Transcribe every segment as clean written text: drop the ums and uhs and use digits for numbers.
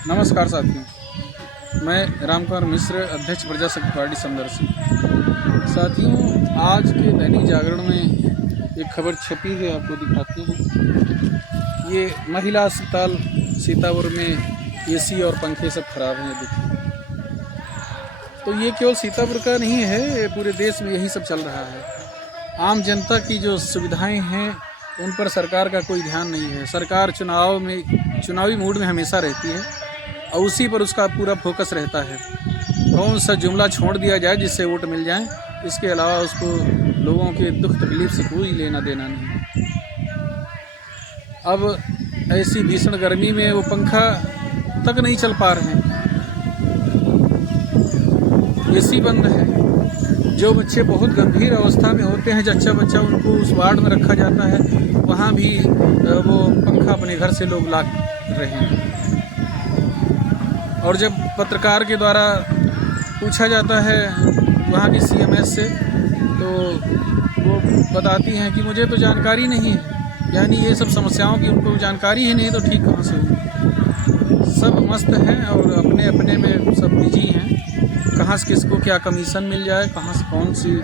नमस्कार साथियों, मैं रामकुमार मिश्र, अध्यक्ष प्रजाशक्ति पार्टी समदर से। साथियों, आज के दैनिक जागरण में एक खबर छपी है, आपको दिखाते हैं। ये महिला अस्पताल सीतापुर में एसी और पंखे सब खराब हैं, देखिए। तो ये केवल सीतापुर का नहीं है, पूरे देश में यही सब चल रहा है। आम जनता की जो सुविधाएं हैं उन पर सरकार का कोई ध्यान नहीं है। सरकार चुनावी मूड में हमेशा रहती है और उसी पर उसका पूरा फोकस रहता है। कौन सा जुमला छोड़ दिया जाए जिससे वोट मिल जाए, इसके अलावा उसको लोगों के दुख तकलीफ से कोई लेना देना नहीं। अब ऐसी भीषण गर्मी में वो पंखा तक नहीं चल पा रहे हैं, एसी बंद है। जो बच्चे बहुत गंभीर अवस्था में होते हैं, जच्चा बच्चा, उनको उस वार्ड में रखा जाता है, वहाँ भी वो पंखा अपने घर से लोग ला रहे हैं। और जब पत्रकार के द्वारा पूछा जाता है वहाँ की सीएमएस से, तो वो बताती हैं कि मुझे तो जानकारी नहीं है। यानी ये सब समस्याओं की उनको जानकारी ही नहीं, तो ठीक कहाँ से होगी। सब मस्त हैं और अपने अपने में सब बिजी हैं। कहाँ से किसको क्या कमीशन मिल जाए, कहाँ से कौन सी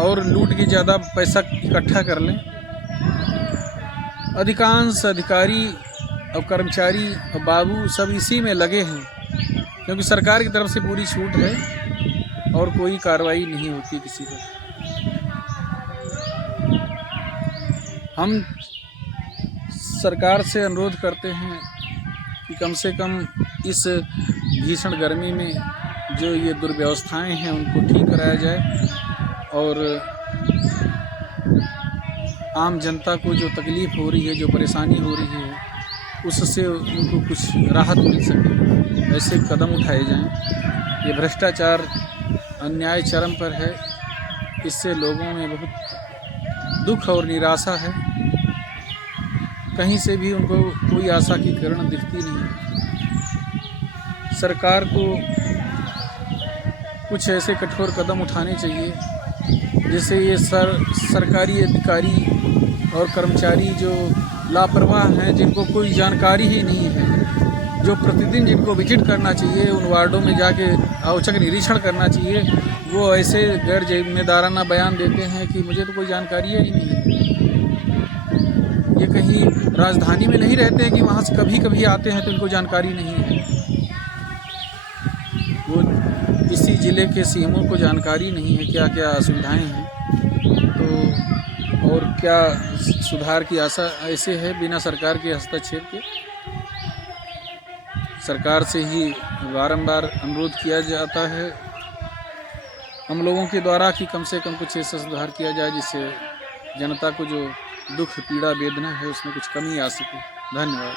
और लूट के ज़्यादा पैसा इकट्ठा कर लें। अधिकांश अधिकारी और कर्मचारी और बाबू सब इसी में लगे हैं, क्योंकि सरकार की तरफ से पूरी छूट है और कोई कार्रवाई नहीं होती किसी पर। हम सरकार से अनुरोध करते हैं कि कम से कम इस भीषण गर्मी में जो ये दुर्व्यवस्थाएं हैं उनको ठीक कराया जाए और आम जनता को जो तकलीफ़ हो रही है, जो परेशानी हो रही है, उससे उनको कुछ राहत मिल सके, ऐसे कदम उठाए जाएं। ये भ्रष्टाचार अन्याय चरम पर है, इससे लोगों में बहुत दुख और निराशा है। कहीं से भी उनको कोई आशा की किरण दिखती नहीं। सरकार को कुछ ऐसे कठोर कदम उठाने चाहिए जिससे ये सरकारी अधिकारी और कर्मचारी जो लापरवाह हैं, जिनको कोई जानकारी ही नहीं है, जो प्रतिदिन जिनको विजिट करना चाहिए, उन वार्डों में जाके औचक निरीक्षण करना चाहिए, वो ऐसे गैर जिम्मेदाराना बयान देते हैं कि मुझे तो कोई जानकारी ही नहीं है। ये कहीं राजधानी में नहीं रहते हैं कि वहाँ से कभी कभी आते हैं तो इनको जानकारी नहीं है। वो इसी ज़िले के सीएमओ को जानकारी नहीं है क्या क्या असुविधाएं हैं, तो और क्या सुधार की आशा ऐसे है बिना सरकार के हस्तक्षेप के। सरकार से ही बारंबार अनुरोध किया जाता है हम लोगों के द्वारा कि कम से कम कुछ ऐसा सुधार किया जाए जिससे जनता को जो दुख पीड़ा वेदना है उसमें कुछ कमी आ सके। धन्यवाद।